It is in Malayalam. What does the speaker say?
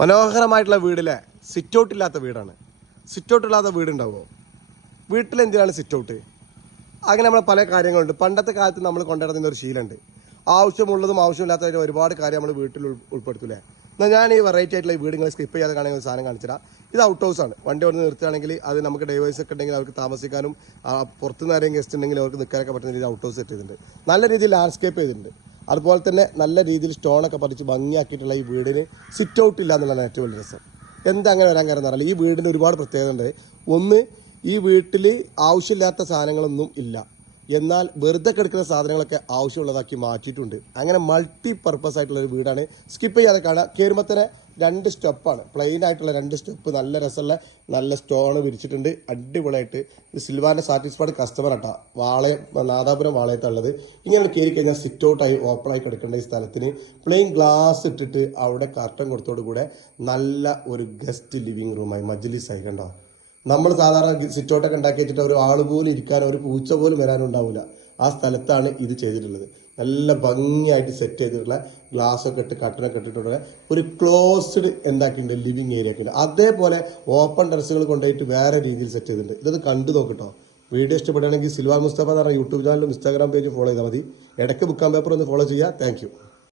മനോഹരമായിട്ടുള്ള വീടിലെ സിറ്റ് ഔട്ട് ഇല്ലാത്ത വീടാണ്. സിറ്റ് ഔട്ട് ഇല്ലാത്ത വീടുണ്ടാവുമോ വീട്ടിൽ എന്തിനാണ് സിറ്റ് ഔട്ട് അങ്ങനെ നമ്മൾ പല കാര്യങ്ങളുണ്ട്. പണ്ടത്തെ കാലത്ത് നമ്മൾ കൊണ്ടുവരുന്ന ഒരു ശീലമുണ്ട്. ആവശ്യമുള്ളതും ആവശ്യമില്ലാത്തതായിട്ട് ഒരുപാട് കാര്യം നമ്മൾ വീട്ടിൽ ഉൾപ്പെടുത്തില്ലേ എന്നാൽ ഞാൻ ഈ വെറൈറ്റി ആയിട്ടുള്ള വീടുകൾ സ്കിപ്പ് ചെയ്യാതെ ഒരു സാധനം കാണിച്ചുതരാം ഇത് ഔട്ട് ഹൗസ് ആണ്. വണ്ടി വന്ന് നിർത്തുകയാണെങ്കിൽ അത് നമുക്ക് ഡൈവേഴ്സ് ഒക്കെ ഉണ്ടെങ്കിൽ അവർക്ക് താമസിക്കാനും പുറത്തുനിന്ന് ആരെങ്കിലും ഗസ്റ്റ് ഉണ്ടെങ്കിൽ അവർക്ക് നിൽക്കാനൊക്കെ പറ്റുന്ന രീതിയിൽ ഔട്ട് ഹൗസ് സെറ്റ് ചെയ്തിട്ടുണ്ട്. നല്ല രീതിയിൽ ലാൻഡ്സ്കേപ്പ് ചെയ്തിട്ടുണ്ട്. അതുപോലെ തന്നെ നല്ല രീതിയിൽ സ്റ്റോണൊക്കെ പറിച്ച് ഭംഗിയാക്കിയിട്ടുള്ള ഈ വീടിന് സിറ്റ് ഔട്ട് ഇല്ല എന്നുള്ളതാണ് ഏറ്റവും വലിയ രസം. എന്താ അങ്ങനെ വരാൻ കാരണം എന്നറിയില്ല ഈ വീടിന് ഒരുപാട് പ്രത്യേകത ഉണ്ട് ഒന്ന് ഈ വീട്ടിൽ ആവശ്യമില്ലാത്ത സാധനങ്ങളൊന്നും ഇല്ല. എന്നാൽ വെറുതെ കിടക്കുന്ന സാധനങ്ങളൊക്കെ ആവശ്യമുള്ളതാക്കി മാറ്റിയിട്ടുണ്ട്. അങ്ങനെ മൾട്ടി പർപ്പസ് ആയിട്ടുള്ള ഒരു വീടാണ്. സ്കിപ്പ് ചെയ്യാതെ കാണുക. കയറുമ്പോൾ രണ്ട് സ്റ്റെപ്പാണ്. പ്ലെയിൻ ആയിട്ടുള്ള രണ്ട് സ്റ്റെപ്പ്. നല്ല രസമുള്ള നല്ല സ്റ്റോൺ വിരിച്ചിട്ടുണ്ട്. അടിപൊളിയായിട്ട്. സിൽവാന്റെ സാറ്റിസ്ഫൈഡ് കസ്റ്റമർ ആട്ടാ. വാളയം നാദാപുരം വാളയത്തുള്ളത് ഇങ്ങനെ കയറി കഴിഞ്ഞാൽ സിറ്റ് ഔട്ടായി ആയി കിടക്കേണ്ട ഈ സ്ഥലത്തിന്. പ്ലെയിൻ ഗ്ലാസ് ഇട്ടിട്ട് അവിടെ കർട്ടൻ കൊടുത്തോടു കൂടെ നല്ല ഒരു ഗസ്റ്റ് ലിവിങ് റൂമായി മജ്ലിസ് ആയി കണ്ടോ? നമ്മൾ സാധാരണ സിറ്റ് ഔട്ടൊക്കെ ഉണ്ടാക്കി വെച്ചിട്ട് ഒരു ആൾ പോലും ഇരിക്കാൻ ഒരു പൂച്ച പോലും വരാനുണ്ടാവില്ല ആ സ്ഥലത്താണ് ഇത് ചെയ്തിട്ടുള്ളത്. നല്ല ഭംഗിയായിട്ട് സെറ്റ് ചെയ്തിട്ടുള്ള ഗ്ലാസ് ഒക്കെ ഇട്ട് കട്ടനൊക്കെ ഇട്ടിട്ടുള്ള ഒരു ക്ലോസ്ഡ് എന്താക്കിയിട്ടുണ്ട് ലിവിങ് ഏരിയ ഒക്കെ ഉണ്ട്. അതേപോലെ ഓപ്പൺ ഡ്രസ്സുകൾ കൊണ്ടുപോയിട്ട് വേറെ രീതിയിൽ സെറ്റ് ചെയ്തിട്ടുണ്ട്. ഇതൊന്ന് കണ്ടു നോക്കിട്ടോ. വീഡിയോ ഇഷ്ടപ്പെടുകയാണെങ്കിൽ സിൽവാർ മുസ്തഫ എന്ന് പറഞ്ഞ യൂട്യൂബ് ചാനലും ഇൻസ്റ്റാഗ്രാം പേജും ഫോളോ ചെയ്താൽ മതി. ഇടയ്ക്ക് ബുക്കാൻ പേപ്പർ ഒന്ന് ഫോളോ ചെയ്യുക. താങ്ക്